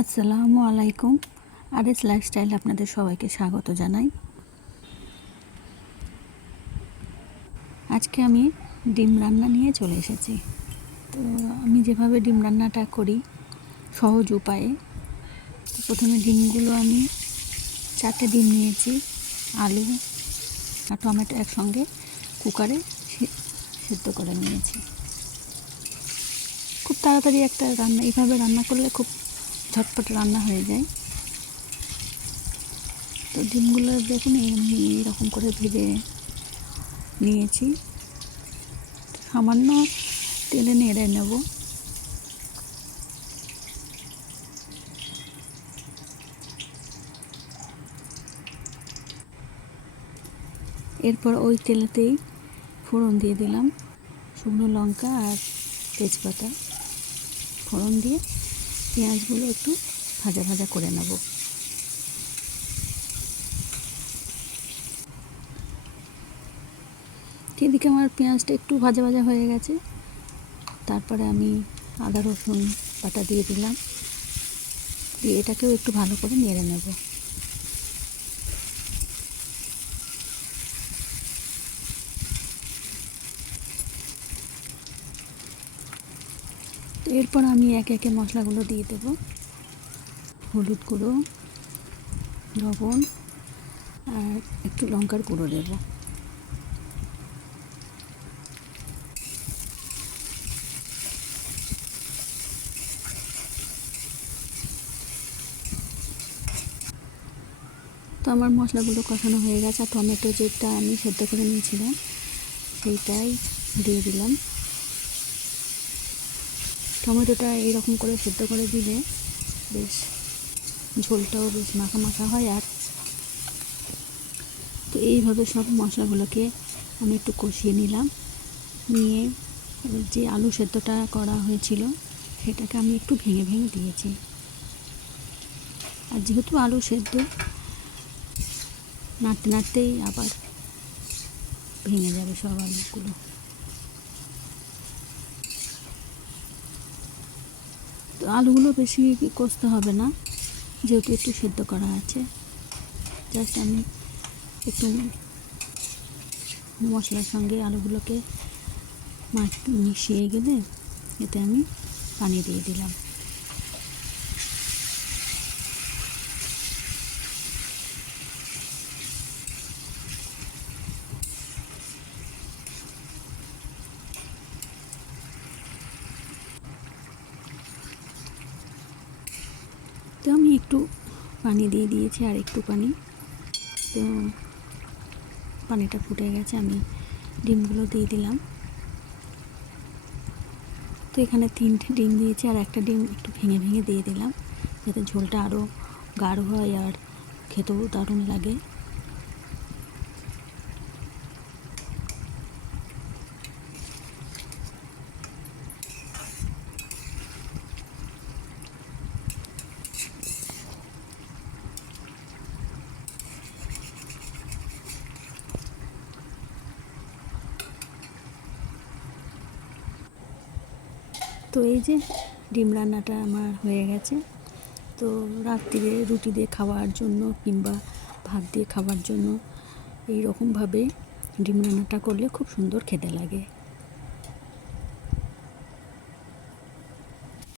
আসসালামু আলাইকুম। RS lifestyle আপনাদের সবাইকে স্বাগত জানাই। আজকে আমি ডিম রান্না নিয়ে চলে এসেছি। তো আমি যেভাবে ডিম রান্নাটা করি সহজ উপায়ে, প্রথমে ডিমগুলো আমি 4টে ডিম নিয়েছি, আলু আর টমেটো একসঙ্গে কুকারে সেদ্ধ করে নিয়েছি। খুব তাড়াতাড়ি একটা রান্না, এইভাবে রান্না করলে খুব ঝটপট রান্না হয়ে যায়। তো ডিমগুলো দেখুন এমনি এরকম করে ভেজে নিয়েছি। সামান্য তেলে নেড়ে নেব। এরপর ওই তেলেতেই ফোড়ন দিয়ে দিলাম শুকনো লঙ্কা আর তেজপাতা। ফোড়ন দিয়ে পেঁয়াজগুলো একটু ভাজা ভাজা করে নেব। এদিকে আমার পেঁয়াজটা একটু ভাজা ভাজা হয়ে গেছে। তারপরে আমি আদা রসুন বাটা দিয়ে দিলাম, দিয়ে এটাকেও একটু ভালো করে নেড়ে নেব। এরপর আমি একে একে মশলাগুলো দিয়ে দেব। হলুদ গুঁড়ো, লবণ আর একটু লঙ্কার গুঁড়ো দেব। তো আমার মশলাগুলো কষানো হয়ে গেছে। আর টমেটো যেটা আমি সেদ্ধ করে নিয়েছিলাম সেইটাই দিয়ে দিলাম। টমেটোটা এইরকম করে সেদ্ধ করে দিলে বেশ ঝোলটাও বেশ মাখা মাখা হয়। আর তো এইভাবে সব মশলাগুলোকে আমি একটু কষিয়ে নিলাম। নিয়ে যে আলু সেদ্ধটা করা হয়েছিল সেটাকে আমি একটু ভেঙে ভেঙে দিয়েছি। আর যেহেতু আলু সেদ্ধ, নাড়তে নাড়তেই আবার ভেঙে যাবে সব আলুগুলো। তো আলুগুলো বেশি কষতে হবে না, যেহেতু একটু সেদ্ধ করা আছে। জাস্ট আমি একটু মশলার সঙ্গে আলুগুলোকে মিশিয়ে গেলে এতে আমি পানি দিয়ে দিলাম। তো আমি একটু পানি দিয়ে দিয়েছি, আর একটু পানি। তো পানিটা ফুটে গেছে, আমি ডিমগুলো দিয়ে দিলাম। তো এখানে 3টে ডিম দিয়েছি, আর একটা ডিম একটু ভেঙে ভেঙে দিয়ে দিলাম যাতে ঝোলটা আরও গাঢ় হয় আর খেতেও দারুণ লাগে। তো এই যে ডিম রান্নাটা আমার হয়ে গেছে। তো রাত্রিরে রুটি দিয়ে খাওয়ার জন্য কিংবা ভাত দিয়ে খাওয়ার জন্য এই রকমভাবে ডিম রান্নাটা করলে খুব সুন্দর খেতে লাগে।